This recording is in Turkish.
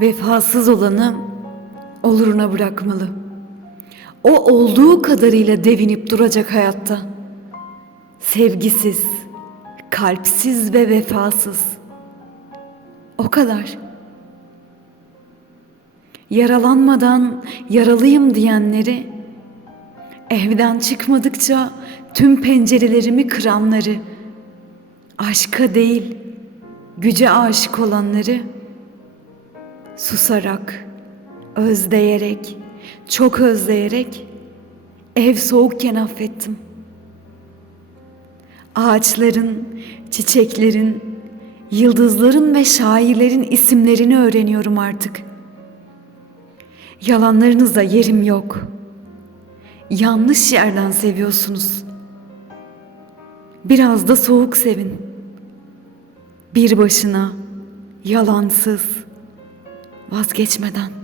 Vefasız olanı oluruna bırakmalı. O olduğu kadarıyla devinip duracak hayatta. Sevgisiz, kalpsiz ve vefasız. O kadar. Yaralanmadan yaralıyım diyenleri, evden çıkmadıkça tüm pencerelerimi kıranları, aşka değil, güce aşık olanları, susarak, özleyerek, çok özleyerek ev soğukken affettim. Ağaçların, çiçeklerin, yıldızların ve şairlerin isimlerini öğreniyorum artık. Yalanlarınızda yerim yok. Yanlış yerden seviyorsunuz. Biraz da soğuk sevin. Bir başına, yalansız, vazgeçmeden.